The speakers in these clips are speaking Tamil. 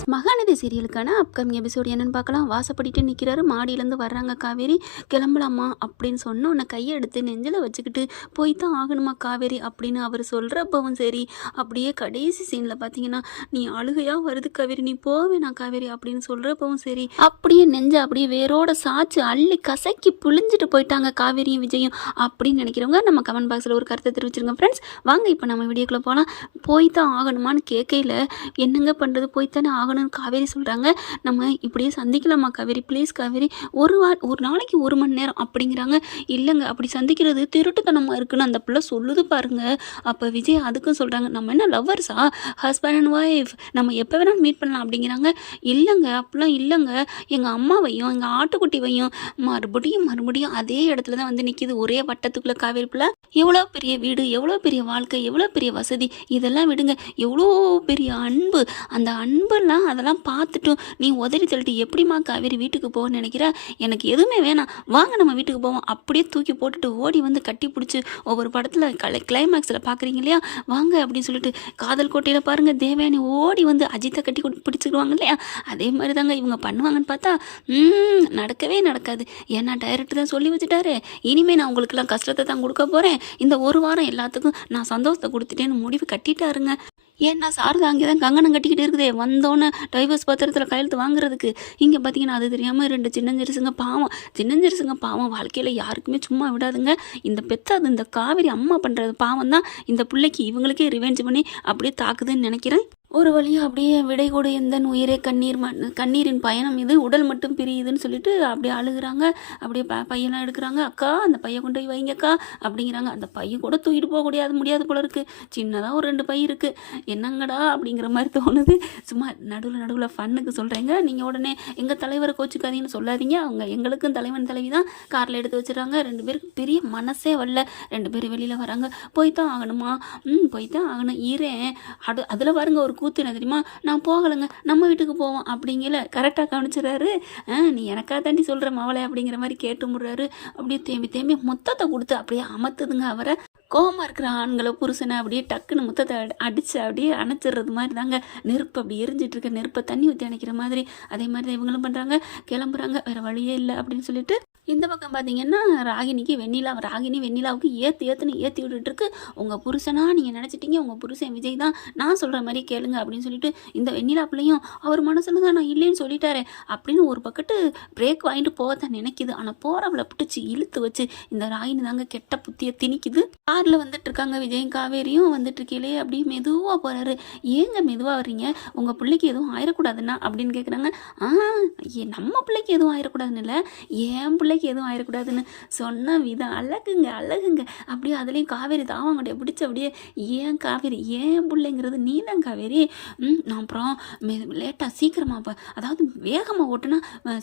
ஃப்ரெண்ட்ஸ் மகாநதி சீரியலுக்கான அப்கமிங் எபிசோட் என்னன்னு பார்க்கலாம். வாசப்படிட்டு நிற்கிறாரு மாடியிலேருந்து வர்றாங்க காவேரி. கிளம்பலாமா? அப்படின்னு சொன்ன உன்னை கையை எடுத்து நெஞ்சில் வச்சுக்கிட்டு போய் தான் ஆகணுமா காவேரி? அப்படின்னு அவர் சொல்கிறப்பவும் சரி அப்படியே கடைசி சீனில் பார்த்தீங்கன்னா நீ அழுகையாக வருது காவேரி நீ போவேனா காவேரி அப்படின்னு சொல்கிறப்பவும் சரி அப்படியே நெஞ்ச அப்படியே வேரோட சாச்சு அள்ளி கசக்கி புழிஞ்சிட்டு போயிட்டாங்க காவேரியும் விஜயும் அப்படின்னு நினைக்கிறவங்க நம்ம கமெண்ட் பாக்ஸில் ஒரு கருத்தை தெரிவிச்சிருங்க ஃப்ரெண்ட்ஸ். வாங்க இப்போ நம்ம வீடியோக்குள்ளே போகலாம் போய் தான் ஆகணுமான்னு கேட்கையில் என்னங்க பண்ணுறது போய் தானே ஆகணும்னு காவேரி சொல்கிறாங்க நம்ம இப்படியே சந்திக்கலாமா காவேரி? ப்ளீஸ் காவேரி. ஒரு வா ஒரு நாளைக்கு ஒரு மணி நேரம் அப்படிங்கிறாங்க. இல்லைங்க அப்படி சந்திக்கிறது திருட்டுத்தனமாக இருக்குன்னு அந்த பிள்ளை சொல்லுது பாருங்க. அப்போ விஜய் அதுக்கும் சொல்கிறாங்க நம்ம என்ன லவ்வர்ஸா ஹஸ்பண்ட் அண்ட் ஒய்ஃப் நம்ம எப்போ வேணாலும் மீட் பண்ணலாம் அப்படிங்கிறாங்க. இல்லைங்க அப்படிலாம் இல்லைங்க. எங்கள் அம்மாவையும் எங்கள் ஆட்டுக்குட்டிவையும் மறுபடியும் மறுபடியும் அதே இடத்துல தான் வந்து நிற்கிது ஒரே வட்டத்துக்குள்ளே காவேரி பிள்ளை. எவ்வளோ பெரிய வீடு எவ்வளோ பெரிய வாழ்க்கை எவ்வளோ பெரிய வசதி. இதெல்லாம் விடுங்க. எவ்வளோ பெரிய அன்பு. அந்த அன்பெல்லாம் அதெல்லாம் பார்த்துட்டும் நீ உதறி தள்ளிட்டு எப்படிம்மா காவேரி வீட்டுக்கு போகணும்னு நினைக்கிற? எனக்கு எதுவுமே வேணாம். வாங்க நம்ம வீட்டுக்கு போவோம். அப்படியே தூக்கி போட்டுட்டு ஓடி வந்து கட்டி பிடிச்சி ஒவ்வொரு படத்தில் கலை கிளைமேக்ஸில் பார்க்குறீங்க இல்லையா? வாங்க அப்படின்னு சொல்லிட்டு காதல் கோட்டையில் பாருங்கள் தேவயானி ஓடி வந்து அஜித்தை கட்டி கொடு- இல்லையா? அதே மாதிரி தாங்க இவங்க பண்ணுவாங்கன்னு பார்த்தா நடக்கவே நடக்காது. ஏன்னா டைரக்டர் தான் சொல்லி வச்சுட்டாரு. இனிமேல் நான் உங்களுக்கெல்லாம் கஷ்டத்தை தான் கொடுக்க போகிறேன் இந்த ஒரு வாரம் எல்லாத்துக்கும் நான் சந்தோஷத்தை கொடுத்துட்டேன்னு முடிவு கட்டிட்டாருங்க. ஏன்னா சாரதா அங்கே தான் கங்கணம் கட்டிக்கிட்டு இருக்குதே. வந்தோன்னே டைவர்ஸ் பத்திரத்தில் கையெழுத்து வாங்குறதுக்கு. இங்கே பார்த்தீங்கன்னா அது தெரியாமல் ரெண்டு சின்னஞ்சிறுசுங்க பாவம். சின்னஞ்சிறுசுங்க பாவம் வாழ்க்கையில் யாருக்குமே சும்மா விடாதுங்க. இந்த பெத்தாது இந்த காவேரி அம்மா பண்ணுறது பாவம் தான் இந்த பிள்ளைக்கு இவங்களுக்கே ரிவெஞ்ச் பண்ணி அப்படியே தாக்குதுன்னு நினைக்கிறேன். ஒரு வழியாக அப்படியே விடை கொடு எந்த உயிரே கண்ணீர் மண் கண்ணீரின் பயணம் இது. உடல் மட்டும் பிரியுதுன்னு சொல்லிட்டு அப்படியே அழுகுறாங்க. அப்படியே ப பையெல்லாம் எடுக்கிறாங்க. அக்கா அந்த பையன் கொண்டு போய் வைங்கக்கா அப்படிங்கிறாங்க. அந்த பையன் கூட தூக்கிட்டு போக முடியாது முடியாது போல இருக்குது சின்னதாக ஒரு ரெண்டு பை இருக்குது என்னங்கடா அப்படிங்கிற மாதிரி தோணுது. சும்மா நடுவில் நடுவில் ஃபன்னுக்கு சொல்கிறேங்க நீங்கள் உடனே எங்கள் தலைவரை கோச்சிக்காதீங்கன்னு சொல்லாதீங்க. அவங்க எங்களுக்கும் தலைவன் தலைவி தான் காரில் எடுத்து வச்சுறாங்க ரெண்டு பேருக்கு பெரிய மனசே வரல. ரெண்டு பேரும் வெளியில் வராங்க. போய் தான் ஆகணுமா? ம் போய் தான் ஆகணும். ஈரேன் அடு அதில் பாருங்க ஒரு கூத்து என்ன தெரியுமா? நான் போகலைங்க நம்ம வீட்டுக்கு போவோம் அப்படிங்கல கரெக்டாக கவனிச்சிடறாரு ஆ நீ எனக்கா தாண்டி சொல்கிற மவளை அப்படிங்கிற மாதிரி கேட்டு முடுறாரு. அப்படியே தேம்பி தேம்பி மொத்தத்தை கொடுத்து அப்படியே அமர்த்துதுங்க அவரை. கோமா இருக்கிற ஆண்களை புருஷனை அப்படியே டக்குன்னு முத்தத்தை அடி- அடிச்சு அப்படியே அணைச்சிடுறது மாதிரி தாங்க நெருப்பு அப்படி எரிஞ்சிட்டு இருக்க நெருப்பை தண்ணி ஊற்றி அணைக்கிற மாதிரி. அதே மாதிரி தான் இவங்களும் பண்ணுறாங்க கிளம்புறாங்க. வேறு வழியே இல்லை அப்படின்னு சொல்லிட்டு இந்த பக்கம் பார்த்தீங்கன்னா ராகினிக்கு வெண்ணிலா ராகினி வெண்ணிலாவுக்கு ஏற்று ஏற்றுன்னு ஏற்றி விட்டுட்டுருக்கு. உங்கள் புருஷனா நீங்கள் நினச்சிட்டீங்க உங்கள் புருஷன் விஜய் தான். நான் சொல்கிற மாதிரி கேளுங்க அப்படின்னு சொல்லிட்டு இந்த வெண்ணிலா பிள்ளையும் அவர் மனசில் தான் நான் இல்லைன்னு சொல்லிட்டாரே அப்படின்னு ஒரு பக்கத்து பிரேக் வாங்கிட்டு போக தான் ஆனால் போகிறவளை பிடிச்சி இழுத்து வச்சு இந்த ராகினி தாங்க கெட்ட புத்தியை திணிக்குது. காரில் வந்துட்டு இருக்காங்க விஜயும் காவேரியும் வந்துட்டு இருக்கீங்களே அப்படியே மெதுவாக போகிறாரு ஏங்க மெதுவாக வர்றீங்க? உங்கள் பிள்ளைக்கு எதுவும் ஆயிடக்கூடாதுன்னா அப்படின்னு கேட்குறாங்க ஆ ஏ நம்ம பிள்ளைக்கு எதுவும் ஆயிடக்கூடாதுன்னு இல்லை. என் பிள்ளைக்கு எதுவும் ஆயிடக்கூடாதுன்னு சொன்ன விதம். அழகுங்க அழகுங்க. அப்படியே அதுலேயும் காவேரி தாவாங்கடைய பிடிச்ச அப்படியே ஏன் காவேரி? ஏன் பிள்ளைங்கிறது நீ தான் காவேரி? நான் அப்புறம் லேட்டாக சீக்கிரமாக போ அதாவது வேகமாக ஓட்டுனா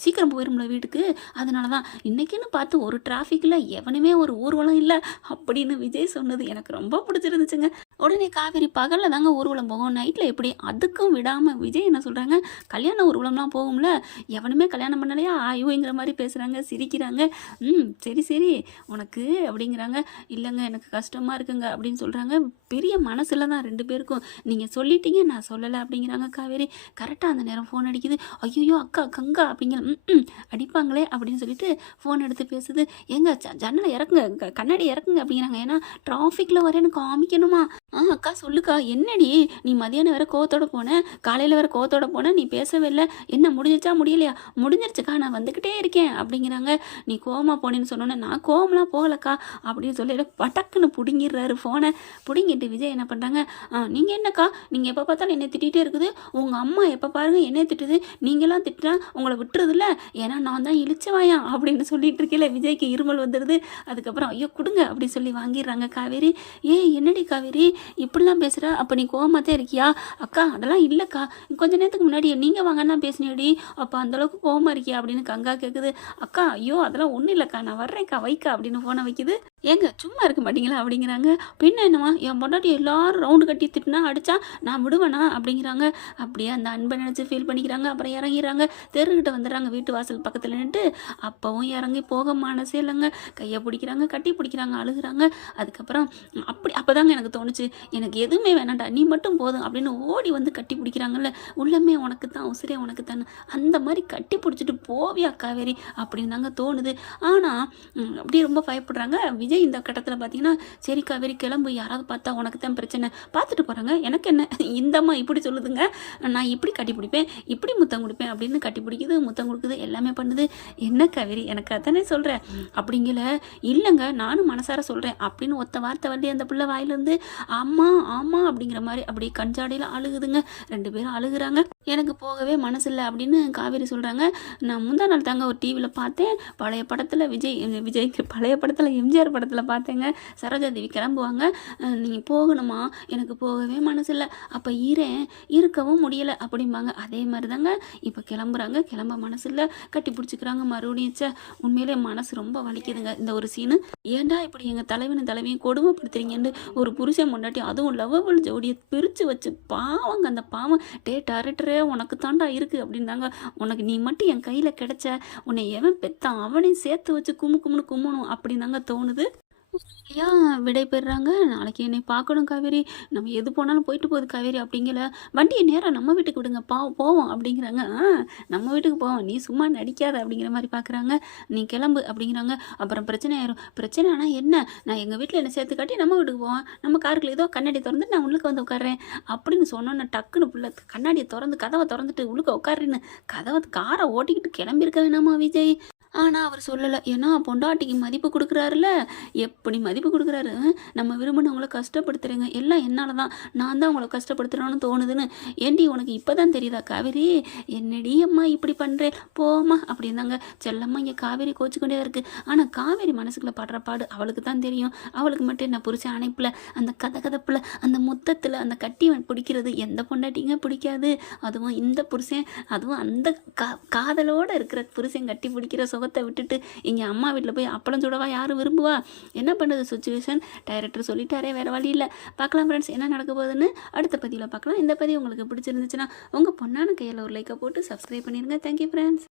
சீக்கிரம் போயிடும்ல வீட்டுக்கு. அதனால தான் இன்றைக்கின்னு பார்த்து ஒரு டிராஃபிக்கில் எவனுமே ஒரு ஊர்வலம் இல்லை? அப்படின்னு விஜய் சொன்னது எனக்கு ரொம்ப பிடிச்சிருந்துச்சுங்க. உடனே காவேரி பகலில் தாங்க ஊர்வலம் போகும். நைட்டில் எப்படி அதுக்கும் விடாமல் விஜய் என்ன சொல்கிறாங்க கல்யாண ஊர்வலம்லாம் போகும்ல? எவனுமே கல்யாணம் பண்ணலையா? ஆயுங்கிற மாதிரி பேசுகிறாங்க சிரிக்கிறாங்க. ம் சரி சரி உனக்கு அப்படிங்கிறாங்க. இல்லைங்க எனக்கு கஷ்டமாக இருக்குங்க அப்படின்னு சொல்கிறாங்க பெரிய மனசில் தான் ரெண்டு பேருக்கும். நீங்கள் சொல்லிட்டீங்க நான் சொல்லலை அப்படிங்கிறாங்க காவேரி. கரெக்டாக அந்த நேரம் ஃபோன் அடிக்குது. ஐயோ அக்கா கங்கா அப்படிங்கிற ம், ம் அடிப்பாங்களே அப்படின்னு சொல்லிட்டு ஃபோன் எடுத்து பேசுது. எங்க ஜ- ஜன்னலை இறக்குங்க கண்ணாடி இறக்குங்க அப்படிங்கிறாங்க. ஏன்னா டிராஃபிக்கில் எனக்கு காமிக்கணுமா ஆ அக்கா சொல்லுக்கா. என்னடி? நீ மதியானம் வேற கோவத்தோட போன. காலையில் வேற கோவத்தோட போனேன் நீ பேசவே இல்லை. என்ன முடிஞ்சிச்சா முடியலையா? முடிஞ்சிருச்சுக்கா நான் வந்துக்கிட்டே இருக்கேன் அப்படிங்கிறாங்க. நீ கோவமாக போனேன்னு சொன்னோன்னே நான் கோவம்லாம் போகலக்கா அப்படின்னு சொல்லி பட்டக்குன்னு பிடுங்கிடுறாரு ஃபோனை பிடுங்கிட்டு விஜய் என்ன பண்ணுறாங்க ஆ நீங்கள் என்னக்கா? நீங்கள் எப்போ பார்த்தாலும் என்னை திட்டிகிட்டே இருக்குது. உங்கள் அம்மா எப்போ பாருங்க என்னை திட்டுது. நீங்களாம் திட்டுறா உங்களை விட்டுறதில்ல ஏன்னா நான் தான் இழிச்சவாயா அப்படின்னு சொல்லிட்டு இருக்கேல விஜய்க்கு இருமல் வந்துடுது. அதுக்கப்புறம் ஐயோ கொடுங்க அப்படி சொல்லி வாங்கிடுறாங்க காவேரி. ஏய் என்னடி காவேரி? இப்படிலாம் பேசுகிற அப்போ நீ கோவமாக தான் இருக்கியா? அக்கா அதெல்லாம் இல்லைக்கா. கொஞ்ச நேரத்துக்கு முன்னாடி நீங்கள் வாங்கன்னா பேசினேடி. அப்போ அந்தளவுக்கு கோவமாக இருக்கியா? அப்படின்னு கங்கா கேட்குது அக்கா ஐயோ அதெல்லாம் ஒன்றும் இல்லைக்கா. நான் வர்றேன்க்கா வைக்கா அப்படின்னு ஃபோனை வைக்குது. ஏங்க சும்மா இருக்க மாட்டீங்களா? அப்படிங்கிறாங்க. பின்ன என்னம்மா என் பொண்டாட்டி எல்லாரும் ரவுண்டு கட்டி திட்டுனா அடிச்சா நான் விடுவேனா? அப்படிங்கிறாங்க. அப்படியே அந்த அன்பை நினச்சி ஃபீல் பண்ணிக்கிறாங்க. அப்புறம் இறங்கிடுறாங்க. தெருக்கிட்ட வந்துடுறாங்க. வீட்டு வாசல் பக்கத்தில் நின்று அப்பவும் இறங்கி போக மனசே இல்லைங்க. கையை பிடிக்கிறாங்க கட்டி பிடிக்கிறாங்க அழுகுறாங்க. அதுக்கப்புறம் அப்படி அப்போதாங்க எனக்கு தோணுச்சு. எனக்கு எதுவுமே வேணாண்டா நீ மட்டும் போதும் அப்படின்னு ஓடி வந்து கட்டி பிடிக்கிறாங்கல்ல. உள்ளமே உனக்கு தான் உசிரே உனக்கு தான் அந்த மாதிரி கட்டி பிடிச்சிட்டு போவியா காவேரி? அப்படின்னு தாங்க தோணுது ஆனால் அப்படியே ரொம்ப பயப்படுறாங்க. விஜய் இந்த கட்டத்தில் பார்த்தீங்கன்னா சரி காவேரி கிளம்பு யாராவது பார்த்தா உனக்கு தான் பிரச்சனை. பார்த்துட்டு போகிறாங்க எனக்கு என்ன? இந்தம்மா இப்படி சொல்லுதுங்க. நான் இப்படி கட்டி பிடிப்பேன் இப்படி முத்தம் கொடுப்பேன் அப்படின்னு கட்டி பிடிக்குது முத்தம் கொடுக்குது எல்லாமே பண்ணுது. என்ன காவேரி? எனக்கு அதானே சொல்கிறேன் அப்படிங்கல இல்லைங்க நானும் மனசார சொல்கிறேன் அப்படின்னு ஒத்த வார்த்தை வரலையே அந்த பிள்ளை வாயிலிருந்து ஆமாம் ஆமாம் அப்படிங்கிற மாதிரி அப்படியே கஞ்சாடையில் அழுகுதுங்க. ரெண்டு பேரும் அழுகுறாங்க. எனக்கு போகவே மனசில்லை அப்படின்னு காவேரி சொல்கிறாங்க நான் முந்தா நாள் தாங்க ஒரு டிவியில் பார்த்தேன். பழைய படத்தில் விஜய் விஜய்க்கு பழைய படத்தில் எம்ஜிஆர் படத்தில் பார்த்தேங்க சரோஜாதேவி கிளம்புவாங்க. நீங்கள் போகணுமா? எனக்கு போகவே மனசில்ல. அப்போ ஈரேன் இருக்கவும் முடியலை அப்படிம்பாங்க. அதே மாதிரி தாங்க இப்போ கிளம்புறாங்க. கிளம்ப மனசு இல்லை கட்டி பிடிச்சிக்கிறாங்க மறுபடியும் ச்சே, உண்மையிலே மனசு ரொம்ப வலிக்குதுங்க. இந்த ஒரு சீனு. ஏன்டா இப்படி எங்கள் தலைவன் தலைவியும் கொடுமைப்படுத்துறீங்கன்னு ஒரு புருஷன் முன்னாடி அதுவும் லவ்வபிள் ஜோடியை பிரித்து வச்சு பாவங்க. அந்த பாவம். டே டேரக்டரே உனக்கு தாண்டா இருக்குது அப்படின்னாங்க உனக்கு நீ மட்டும் என் கையில் கிடச்ச உன்னை எவன் பெத்தான்? அவனையும் சேர்த்து வச்சு கும்மு கும்முன்னு கும்மணும் அப்படின்னாங்க தோணுது. ஐயா விடை பெறுறாங்க நாளைக்கு என்னை பார்க்கணும் காவேரி. நம்ம எது போனாலும் போயிட்டு போகுது காவேரி அப்படிங்கிற வண்டியை நேராக நம்ம வீட்டுக்கு விடுங்க. பா போவோம் அப்படிங்கிறாங்க. ஆ நம்ம வீட்டுக்கு போவோம். நீ சும்மா நடிக்காத அப்படிங்கிற மாதிரி பார்க்குறாங்க நீ கிளம்பு அப்படிங்கிறாங்க. அப்புறம் பிரச்சனை ஆயிரும். பிரச்சனை ஆனால் என்ன? நான் எங்கள் வீட்டில் என்ன சேர்த்து காட்டி நம்ம வீட்டுக்கு போவோம். நம்ம காருக்குள்ள ஏதோ கண்ணாடி திறந்து நான் உள்ளுக்கு வந்து உட்காறேன் அப்படின்னு சொன்னோன்னே டக்குன்னு புள்ள கண்ணாடியை திறந்து கதவை திறந்துட்டு உள்ளுக்க உட்காருன்னு கதவை காரை ஓட்டிக்கிட்டு கிளம்பியிருக்க வேணாமா விஜய்? ஆனால் அவர் சொல்லலை. ஏன்னா பொண்டாட்டிக்கு மதிப்பு கொடுக்குறாருல எப்படி மதிப்பு கொடுக்குறாரு? நம்ம விரும்பினவங்கள கஷ்டப்படுத்துறேங்க. எல்லாம் என்னால் தான் நான் தான் உங்களை கஷ்டப்படுத்துகிறோன்னு தோணுதுன்னு. ஏண்டி உனக்கு இப்போ தான் தெரியுதா காவேரி? என்னடி அம்மா இப்படி பண்ணுறேன் போமா அப்படின்னாங்க. செல்லம்மா இங்கே காவேரி கோச்சிக்கொண்டே தான் இருக்குது ஆனால் காவேரி மனசுக்குள்ள படுற பாடு அவளுக்கு தான் தெரியும். அவளுக்கு மட்டும் என்ன புரிச்சு அணைப்பில் அந்த கதை கதப்பில் அந்த முத்தத்தில் அந்த கட்டி பிடிக்கிறது எந்த பொண்டாட்டிங்க பிடிக்காது? அதுவும் இந்த புருஷன் அதுவும் அந்த கா காதலோடு இருக்கிற புருஷன் கட்டி பிடிக்கிற முகத்தை விட்டுட்டு இங்கே அம்மா வீட்டில் போய் அப்பளம் சுடவா யாரும் விரும்புவா? என்ன பண்ணுறது சுச்சுவேஷன் டைரக்டர் சொல்லிட்டாரே வேறு வழி இல்லை. பார்க்கலாம் ஃப்ரெண்ட்ஸ் என்ன நடக்க போகுதுன்னு அடுத்த பதிவில் பார்க்கலாம். இந்த பதிவு உங்களுக்கு பிடிச்சிருந்துச்சுன்னா உங்கள் பொண்ணான கையில் ஒரு லைக்கை போட்டு சப்ஸ்கிரைப் பண்ணிடுங்க தேங்க்யூ ஃப்ரெண்ட்ஸ்